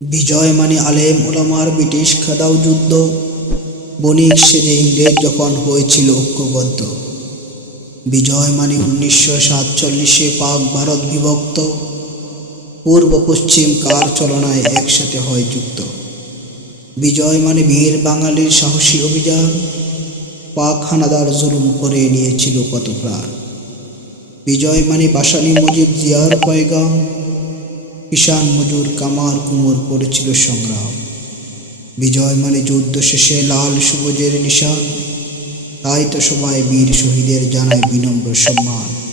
বিজয় মানে আলেম ওলামার ব্রিটিশ খাদাও যুদ্ধ। বণিক সেজে ইংরেজ যখন হয়েছিল ঐক্যবদ্ধ। বিজয় মানে উনিশশো সাতচল্লিশে পাক ভারত বিভক্ত। পূর্ব পশ্চিম কার চলনায় একসাথে হয় যুক্ত বিজয় মানে বীর বাঙালির সাহসী অভিযান পাক হানাদার জুলুম করে নিয়েছিল কত প্রাণ বিজয় মানে বাসানি মুজিব জিয়ার পয়গাম কিষান মজুর কামার কুমোর পড়েছিল সংগ্রাম বিজয় মানে যুদ্ধ শেষে লাল সবুজের নিশান। তাই তো সবাই বীর শহীদের জানায় বিনম্র সম্মান।